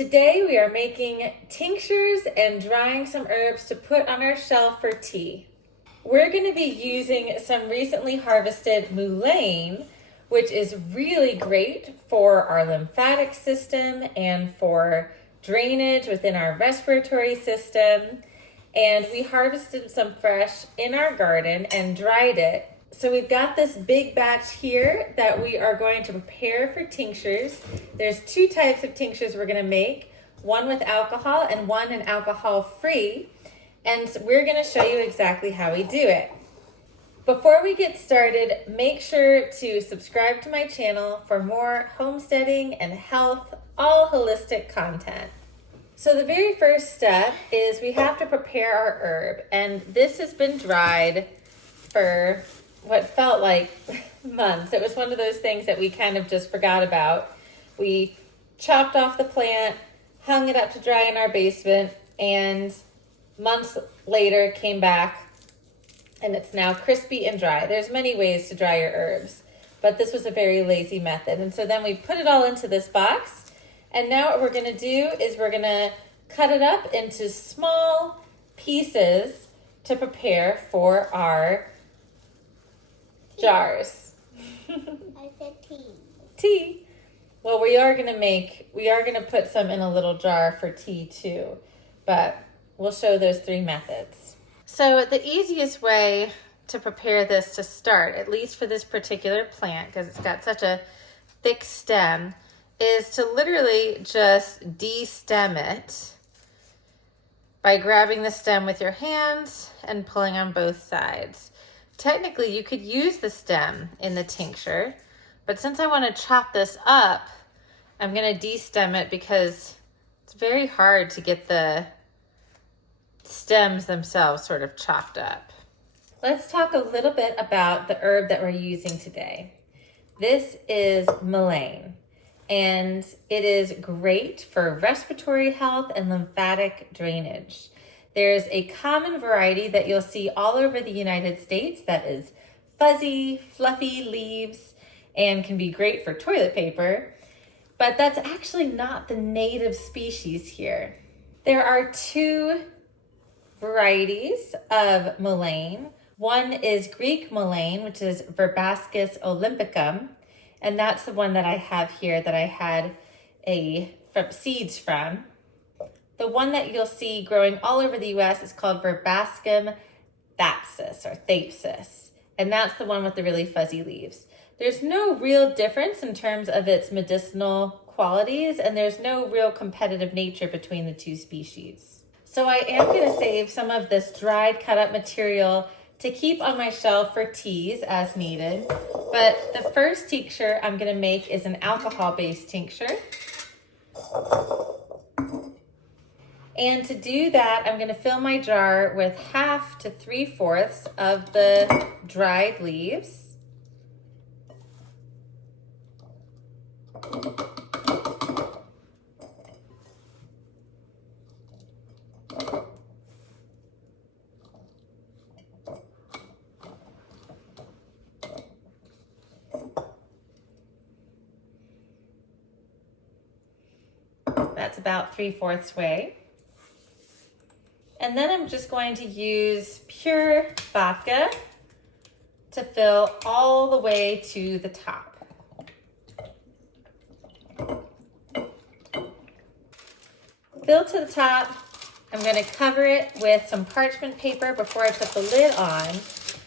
Today we are making tinctures and drying some herbs to put on our shelf for tea. We're going to be using some recently harvested mullein, which is really great for our lymphatic system and for drainage within our respiratory system. And we harvested some fresh in our garden and dried it. So we've got this big batch here that we are going to prepare for tinctures. There's two types of tinctures we're going to make, one with alcohol and one an alcohol-free. And we're going to show you exactly how we do it. Before we get started, make sure to subscribe to my channel for more homesteading and health, all holistic content. So the very first step is we have to prepare our herb, and this has been dried for what felt like months. It was one of those things that we kind of just forgot about. We chopped off the plant, hung it up to dry in our basement, and months later came back and it's now crispy and dry. There's many ways to dry your herbs, but this was a very lazy method. And so then we put it all into this box, and now what we're gonna do is we're gonna cut it up into small pieces to prepare for our jars. I said tea. Tea. Well, we are gonna put some in a little jar for tea too, but we'll show those three methods. So the easiest way to prepare this to start, at least for this particular plant, because it's got such a thick stem, is to literally just de-stem it by grabbing the stem with your hands and pulling on both sides. Technically, you could use the stem in the tincture, but since I want to chop this up, I'm going to de-stem it because it's very hard to get the stems themselves sort of chopped up. Let's talk a little bit about the herb that we're using today. This is mullein, and it is great for respiratory health and lymphatic drainage. There's a common variety that you'll see all over the United States that is fuzzy, fluffy leaves and can be great for toilet paper, but that's actually not the native species here. There are two varieties of mullein. One is Greek mullein, which is Verbascus olympicum, and that's the one that I have here that I had seeds from. The one that you'll see growing all over the US is called Verbascum thapsus or thapsus, and that's the one with the really fuzzy leaves. There's no real difference in terms of its medicinal qualities, and there's no real competitive nature between the two species. So I am going to save some of this dried cut up material to keep on my shelf for teas as needed. But the first tincture I'm going to make is an alcohol-based tincture. And to do that, I'm going to fill my jar with 1/2 to 3/4 of the dried leaves. That's about 3/4 way. And then I'm just going to use pure vodka to fill all the way to the top. Fill to the top. I'm going to cover it with some parchment paper before I put the lid on.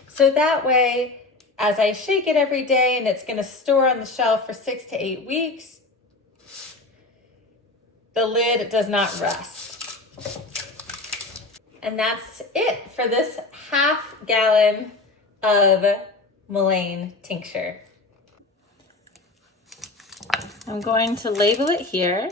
So that way, as I shake it every day and it's going to store on the shelf for 6 to 8 weeks, the lid does not rust. And that's it for this 1/2 gallon of mullein tincture. I'm going to label it here.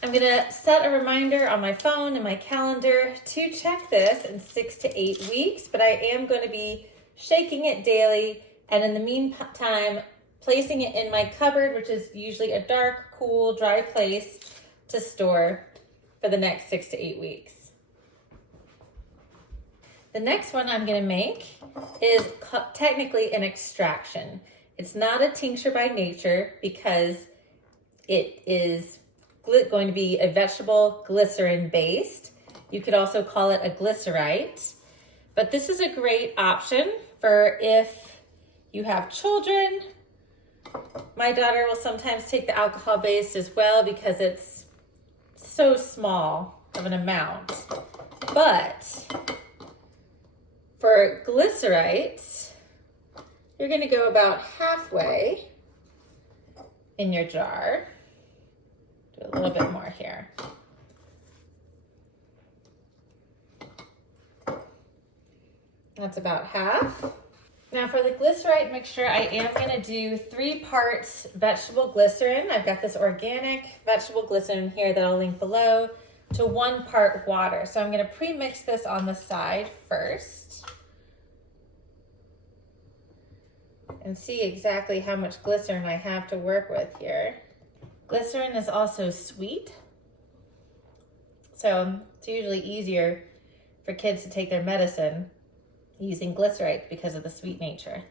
I'm gonna set a reminder on my phone and my calendar to check this in 6 to 8 weeks, but I am going to be shaking it daily, and in the meantime, placing it in my cupboard, which is usually a dark, cool, dry place to store for the next 6 to 8 weeks. The next one I'm gonna make is technically an extraction. It's not a tincture by nature because it is going to be a vegetable glycerin based. You could also call it a glycerite, but this is a great option for if you have children. My daughter will sometimes take the alcohol based as well because it's so small of an amount. But for glycerites, you're going to go about halfway in your jar. Do a little bit more here. That's about half. Now for the glycerite mixture, I am going to do 3 parts vegetable glycerin. I've got this organic vegetable glycerin here that I'll link below, to 1 part water. So I'm going to pre-mix this on the side first and see exactly how much glycerin I have to work with here. Glycerin is also sweet, so it's usually easier for kids to take their medicine using glycerite because of the sweet nature.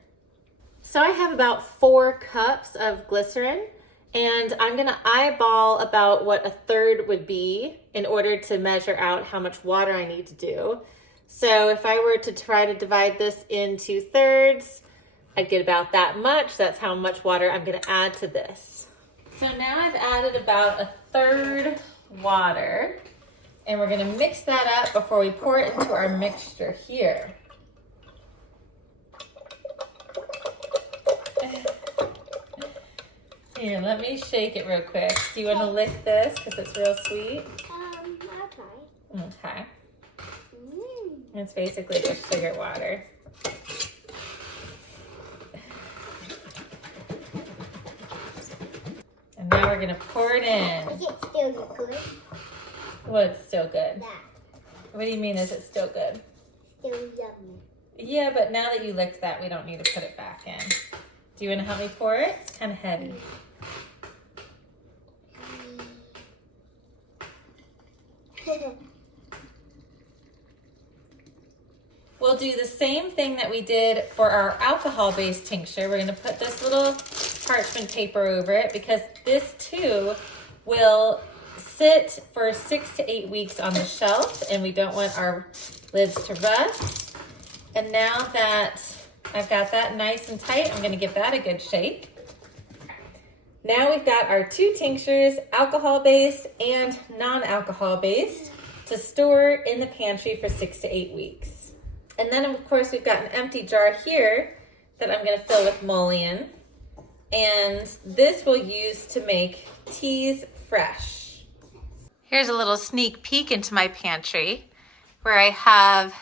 So I have about 4 cups of glycerin, and I'm gonna eyeball about what 1/3 would be in order to measure out how much water I need to do. So if I were to try to divide this into thirds, I'd get about that much. That's how much water I'm gonna add to this. So now I've added about 1/3 water, and we're gonna mix that up before we pour it into our mixture here. Here, let me shake it real quick. Do you want to lick this because it's real sweet? Okay. It's basically just sugar water. And now we're going to pour it in. Is it still good? What's still good? That. What do you mean, is it still good? Still yummy. Yeah, but now that you licked that, we don't need to put it back in. Do you want to help me pour it? It's kind of heavy. We'll do the same thing that we did for our alcohol-based tincture. We're going to put this little parchment paper over it because this too will sit for 6 to 8 weeks on the shelf, and we don't want our lids to rust. And now that I've got that nice and tight, I'm going to give that a good shake. Now we've got our 2 tinctures, alcohol-based and non-alcohol-based, to store in the pantry for 6 to 8 weeks. And then of course we've got an empty jar here that I'm going to fill with mullein, and this we'll use to make teas fresh. Here's a little sneak peek into my pantry where I have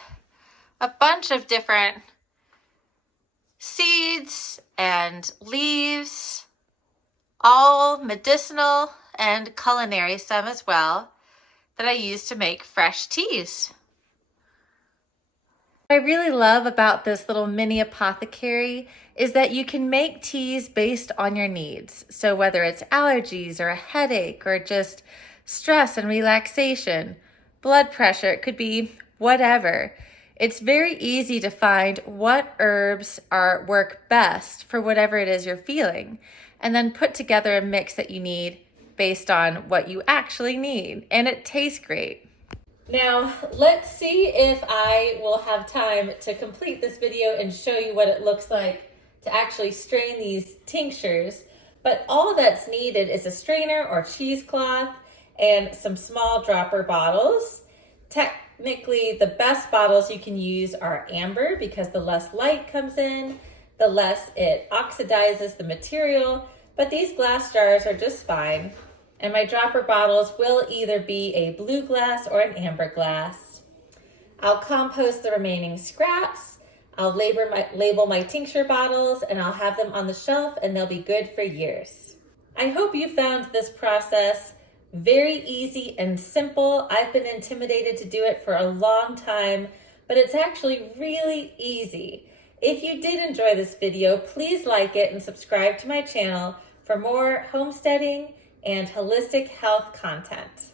a bunch of different seeds and leaves, all medicinal and culinary, some as well, that I use to make fresh teas. What I really love about this little mini apothecary is that you can make teas based on your needs. So whether it's allergies or a headache or just stress and relaxation, blood pressure, it could be whatever. It's very easy to find what herbs work best for whatever it is you're feeling, and then put together a mix that you need based on what you actually need, and it tastes great. Now, let's see if I will have time to complete this video and show you what it looks like to actually strain these tinctures. But all that's needed is a strainer or cheesecloth and some small dropper bottles. Technically, the best bottles you can use are amber because the less light comes in, the less it oxidizes the material, but these glass jars are just fine. And my dropper bottles will either be a blue glass or an amber glass. I'll compost the remaining scraps. I'll label my tincture bottles, and I'll have them on the shelf, and they'll be good for years. I hope you found this process very easy and simple. I've been intimidated to do it for a long time, but it's actually really easy. If you did enjoy this video, please like it and subscribe to my channel for more homesteading and holistic health content.